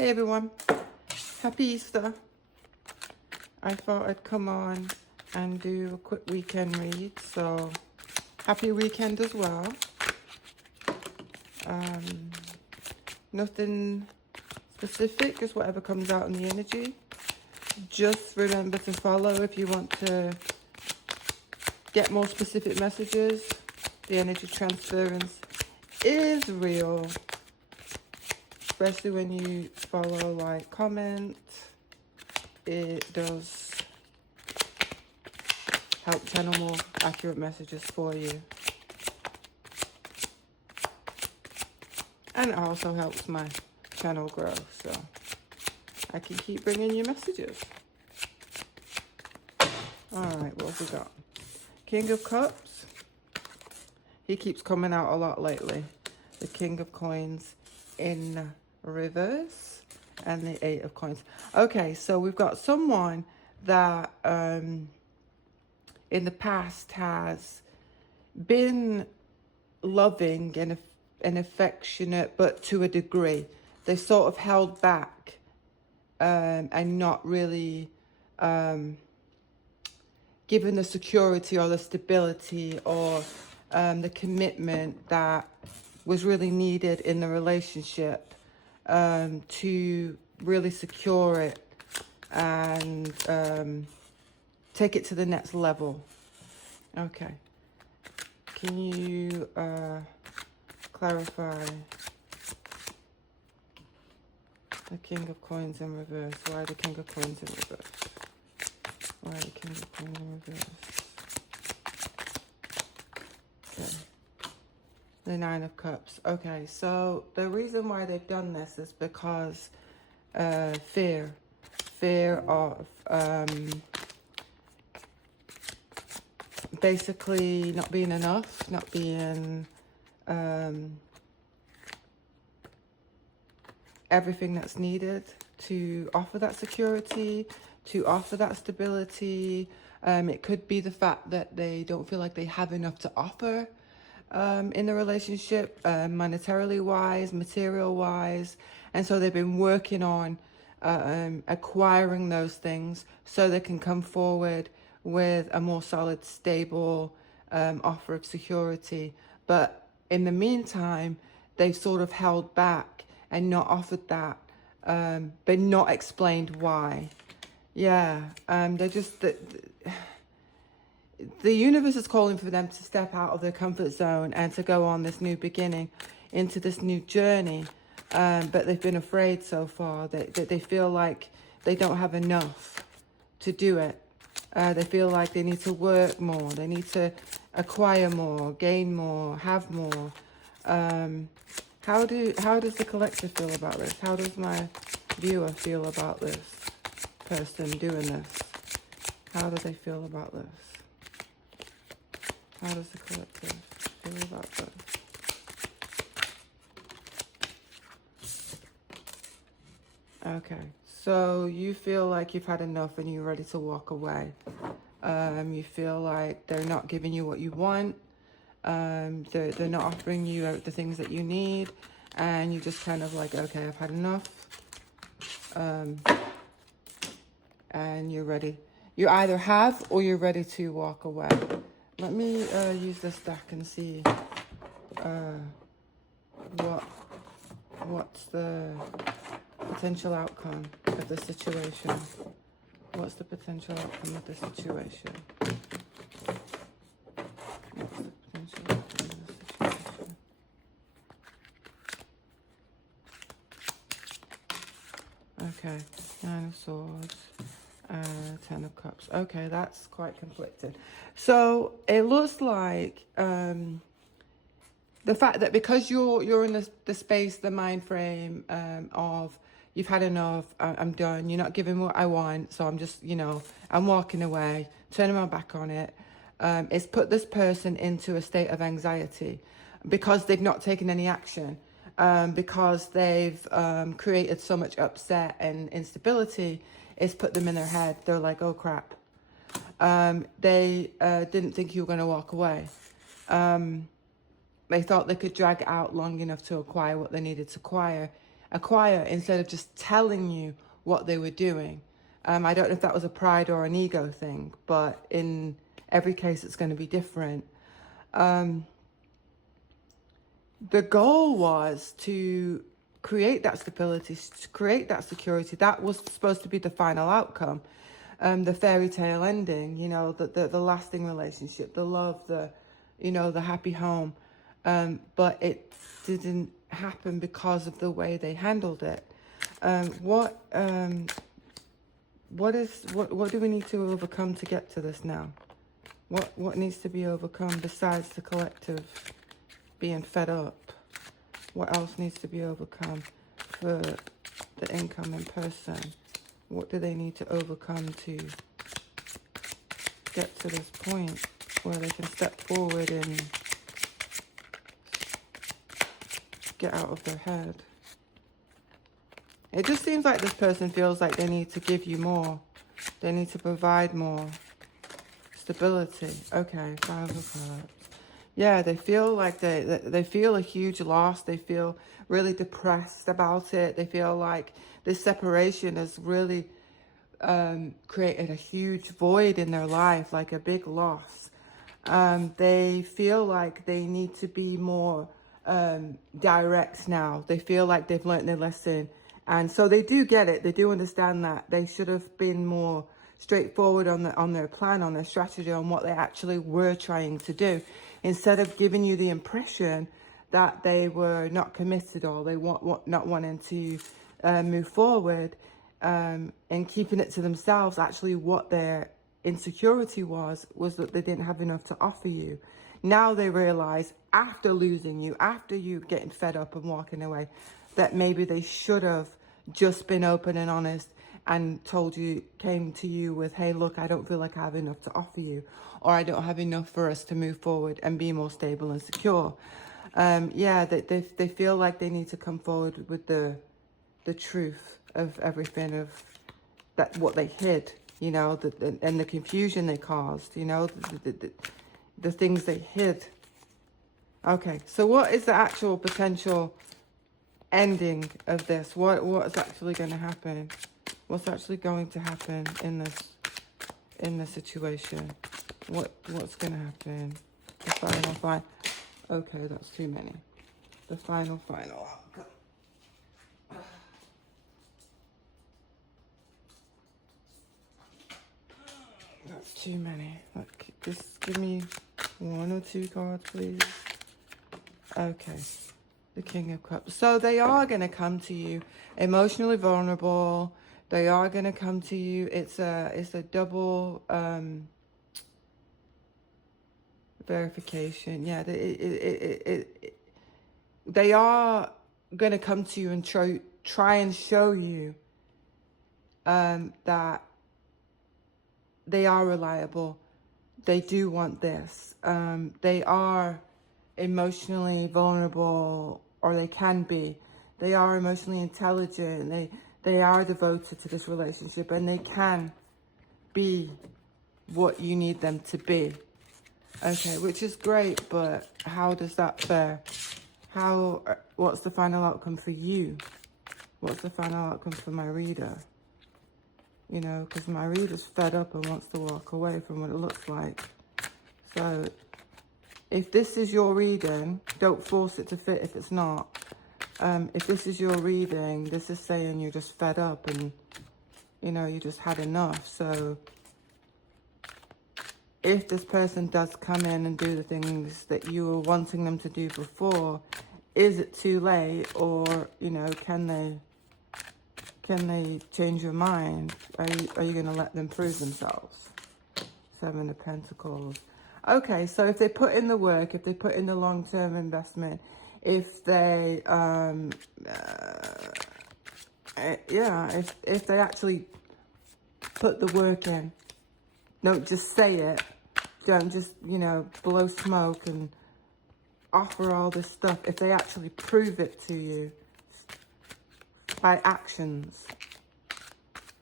Hey everyone, happy Easter. I thought I'd come on and do a quick weekend read, so happy weekend as well. Nothing specific, just whatever comes out in the energy. Just remember to follow if you want to get more specific messages. The energy transference is real, especially when you follow, like, comment. It does help channel more accurate messages for you. And it also helps my channel grow, so I can keep bringing you messages. Alright, what have we got? King of Cups. He keeps coming out a lot lately. The King of Coins in reverse and the Eight of Coins. Okay, so we've got someone that in the past has been loving and affectionate, but to a degree. They sort of held back and not really given the security or the stability or the commitment that was really needed in the relationship to really secure it and take it to the next level. Okay. Can you clarify the King of Coins in reverse? Why the King of Coins in reverse? Why the King of Coins in reverse? Okay. The Nine of Cups. Okay, so the reason why they've done this is because fear of basically not being enough, not being everything that's needed to offer that security, to offer that stability. It could be the fact that they don't feel like they have enough to offer in the relationship, monetarily wise, material wise, and so they've been working on acquiring those things so they can come forward with a more solid, stable offer of security. But in the meantime, they've sort of held back and not offered that, but not explained why. Yeah, they're just the universe is calling for them to step out of their comfort zone and to go on this new beginning, into this new journey. But they've been afraid so far that they feel like they don't have enough to do it. They feel like they need to work more. They need to acquire more, gain more, have more. How does the collective feel about this? How does my viewer feel about this person doing this? How do they feel about this? How does the collective feel about this? Okay, so you feel like you've had enough and you're ready to walk away. You feel like they're not giving you what you want. They're not offering you the things that you need. And you're just kind of like, okay, I've had enough. And you're ready. You either have or you're ready to walk away. Let me use this deck and see what's the potential outcome of the situation. What's the potential outcome of the situation? What's the potential outcome of the situation? Okay, Nine of Swords. 10 of Cups. Okay, that's quite conflicted. So it looks like the fact that because you're in the space, the mind frame of you've had enough, I'm done, you're not giving what I want, so I'm just, I'm walking away, turning my back on it. It's put this person into a state of anxiety because they've not taken any action, because they've created so much upset and instability. It's put them in their head. They're like, oh crap. They didn't think you were going to walk away. They thought they could drag it out long enough to acquire what they needed to acquire. acquire instead of just telling you what they were doing. I don't know if that was a pride or an ego thing, but in every case, it's going to be different. The goal was to create that stability, to create that security. That was supposed to be the final outcome, the fairy tale ending, you know, the lasting relationship, the love, the, you know, the happy home. But it didn't happen because of the way they handled it. What do we need to overcome to get to this now? What needs to be overcome besides the collective being fed up? What else needs to be overcome for the incoming person? What do they need to overcome to get to this point where they can step forward and get out of their head? It just seems like this person feels like they need to give you more. They need to provide more stability. Okay, Five of Cups. Yeah, they feel like they feel a huge loss. They feel really depressed about it. They feel like this separation has really created a huge void in their life, like a big loss. They feel like they need to be more direct now. They feel like they've learned their lesson. And so they do get it. They do understand that they should have been more straightforward on their plan, on their strategy, on what they actually were trying to do, instead of giving you the impression that they were not committed or they not wanting to move forward, and keeping it to themselves. Actually, what their insecurity was that they didn't have enough to offer you. Now they realize, after losing you, after you getting fed up and walking away, that maybe they should have just been open and honest and came to you with, hey, look, I don't feel like I have enough to offer you, or I don't have enough for us to move forward and be more stable and secure. Yeah, they feel like they need to come forward with the truth of everything, of that what they hid, you know, and the confusion they caused, you know, the things they hid. Okay, so what is the actual potential ending of this? What is actually going to happen? What's actually going to happen in this situation? What's going to happen? The final. Okay, that's too many. The final outcome. That's too many. Like, just give me 1 or 2 cards, please. Okay. The King of Cups. So they are going to come to you emotionally vulnerable. They are going to come to you. It's a double verification. Yeah, they are going to come to you and try and show you that they are reliable. They do want this. They are emotionally vulnerable, or they can be. They are emotionally intelligent. They are devoted to this relationship, and they can be what you need them to be. Okay, which is great, but how does that fare? What's the final outcome for you? What's the final outcome for my reader? You know, because my reader's fed up and wants to walk away from what it looks like. So if this is your reading, don't force it to fit if it's not. If this is your reading, this is saying you're just fed up and, you know, you just had enough. So if this person does come in and do the things that you were wanting them to do before, is it too late? Or, you know, can they change your mind? Are you going to let them prove themselves? 7 of Pentacles. Okay, so if they put in the work, if they put in the long-term investment, if they, if they actually put the work in, don't just say it, don't just, you know, blow smoke and offer all this stuff. If they actually prove it to you by actions,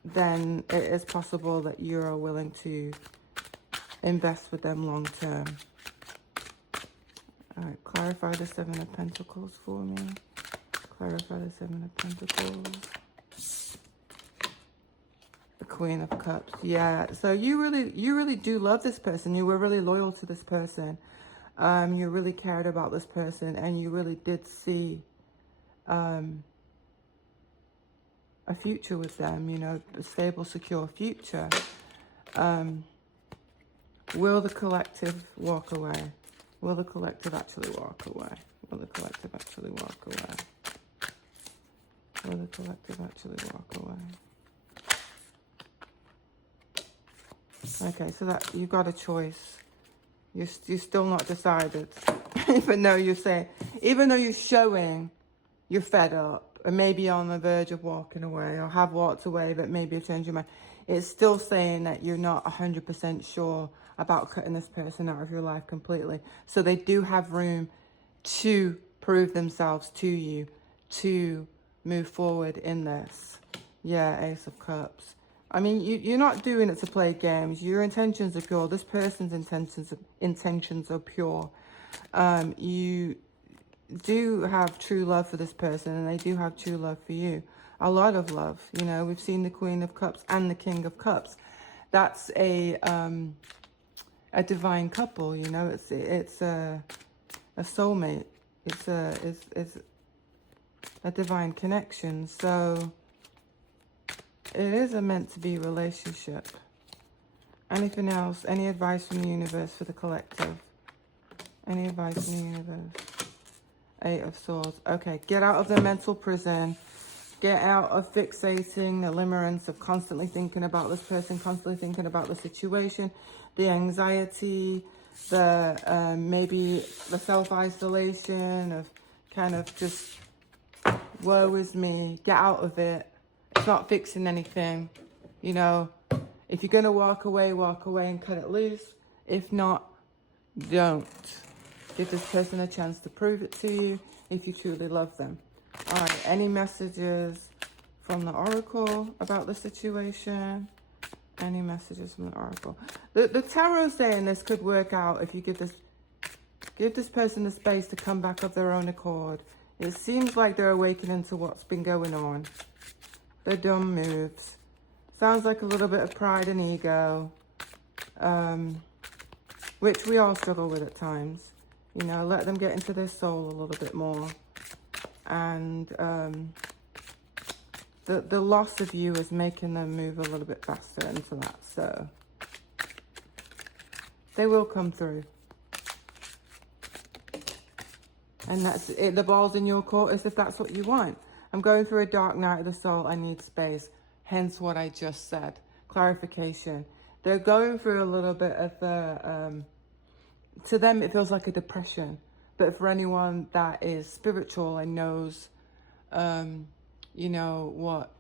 then it is possible that you are willing to invest with them long term. All right, clarify the 7 of Pentacles for me. Clarify the Seven of Pentacles. The Queen of Cups. Yeah, so you really do love this person. You were really loyal to this person. You really cared about this person, and you really did see a future with them, you know, a stable, secure future. Will the collective walk away? Will the collective actually walk away? Will the collective actually walk away? Will the collective actually walk away? Okay, so that you got a choice. You're still not decided. Even though you're saying, even though you're showing you're fed up and maybe on the verge of walking away or have walked away, but maybe have changed your mind, it's still saying that you're not 100% sure about cutting this person out of your life completely. So they do have room to prove themselves to you, to move forward in this. Yeah, Ace of Cups. I mean, you're not doing it to play games. Your intentions are pure. This person's intentions are pure. You do have true love for this person, and they do have true love for you. A lot of love. You know, we've seen the Queen of Cups and the King of Cups. That's a divine couple. You know, it's a soulmate. It's a divine connection. So it is a meant to be relationship. Anything else? Any advice from the universe for the collective? Any advice from the universe? Eight of Swords. Okay, get out of the mental prison. Get out of fixating, the limerence of constantly thinking about this person, constantly thinking about the situation, the anxiety, the maybe the self-isolation of kind of just, woe is me. Get out of it. It's not fixing anything. You know, if you're going to walk away and cut it loose. If not, don't. Give this person a chance to prove it to you if you truly love them. All right, any messages from the Oracle about the situation? Any messages from the Oracle? The Tarot is saying this could work out if you give this person the space to come back of their own accord. It seems like they're awakening to what's been going on. They're dumb moves. Sounds like a little bit of pride and ego, which we all struggle with at times. You know, let them get into their soul a little bit more. And the loss of you is making them move a little bit faster into that. So they will come through. And that's it. The ball's in your court as if that's what you want. I'm going through a dark night of the soul. I need space. Hence what I just said. Clarification. They're going through a little bit of the... to them, it feels like a depression. But for anyone that is spiritual and knows, you know, what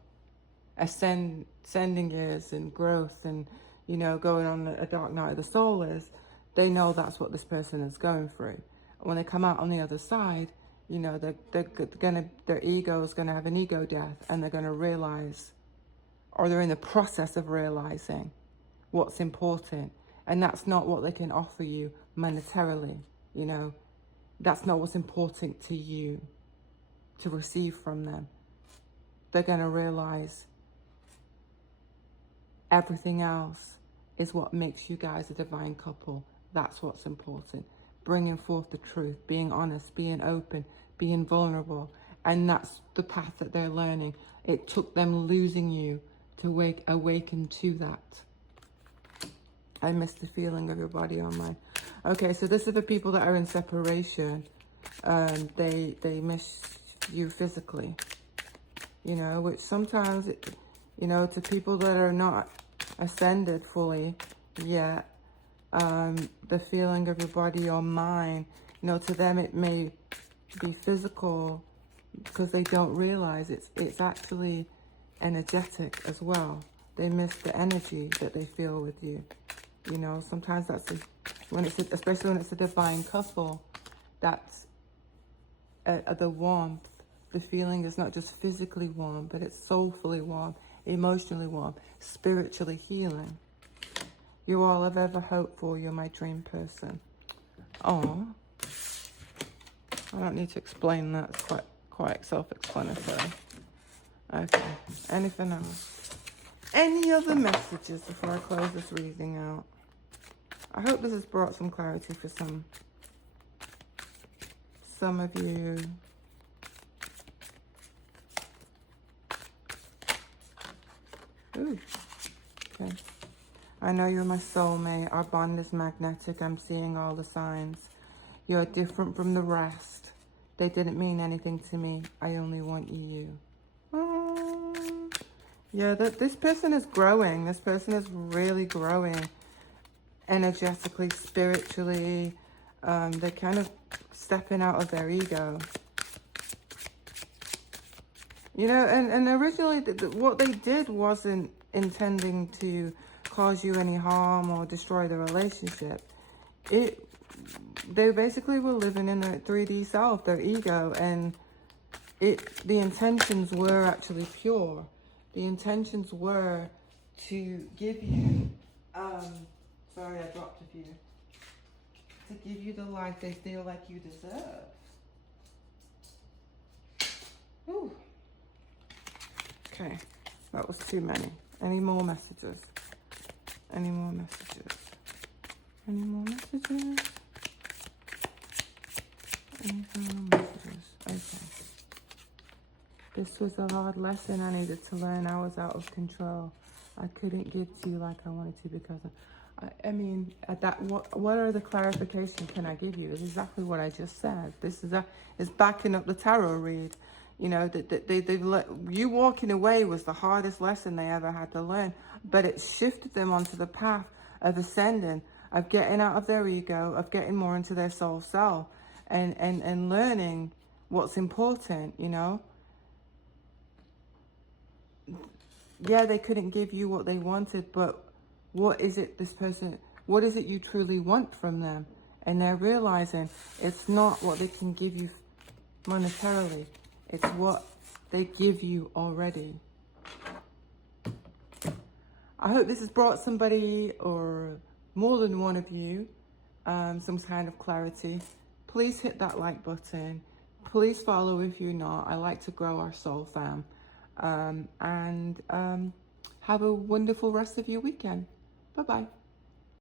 ascending is and growth and, you know, going on a dark night of the soul is, they know that's what this person is going through. When they come out on the other side, you know, their ego is going to have an ego death, and they're going to realize, or they're in the process of realizing what's important. And that's not what they can offer you monetarily, you know. That's not what's important to you to receive from them. They're going to realize everything else is what makes you guys a divine couple. That's what's important. Bringing forth the truth, being honest, being open, being vulnerable. And that's the path that they're learning. It took them losing you to awaken to that. I miss the feeling of your body on mine. Okay, so this is the people that are in separation. They miss you physically. You know, which sometimes, you know, to people that are not ascended fully yet, the feeling of your body or mind, you know, to them it may be physical because they don't realize it's actually energetic as well. They miss the energy that they feel with you. You know, sometimes that's especially when it's a divine couple, that's the warmth. The feeling is not just physically warm, but it's soulfully warm, emotionally warm, spiritually healing. You all I've ever hoped for. You're my dream person. Oh, I don't need to explain that. It's quite self-explanatory. Okay, anything else? Any other messages before I close this reading out? I hope this has brought some clarity for some of you. Ooh, okay. I know you're my soulmate. Our bond is magnetic. I'm seeing all the signs. You're different from the rest. They didn't mean anything to me. I only want you. Oh. Yeah, this person is growing. This person is really growing. Energetically, spiritually. They're kind of stepping out of their ego. You know, and originally what they did wasn't intending to cause you any harm or destroy the relationship. They basically were living in their 3D self, their ego, and the intentions were actually pure. The intentions were to give you, sorry, I dropped a few, to give you the life they feel like you deserve. Ooh. Okay, that was too many. Any more messages? Any more messages? Any more messages? Any more messages? Okay. This was a hard lesson I needed to learn. I was out of control. I couldn't give to you like I wanted to because I mean, at that, what are the clarification can I give you? It's exactly what I just said. This is backing up the tarot read. You know, you walking away was the hardest lesson they ever had to learn, but it shifted them onto the path of ascending, of getting out of their ego, of getting more into their soul self, and learning what's important, you know. Yeah, they couldn't give you what they wanted, but what is it what is it you truly want from them? And they're realizing it's not what they can give you monetarily. It's what they give you already. I hope this has brought somebody, or more than one of you, some kind of clarity. Please hit that like button. Please follow if you're not. I like to grow our soul fam. And have a wonderful rest of your weekend. Bye-bye.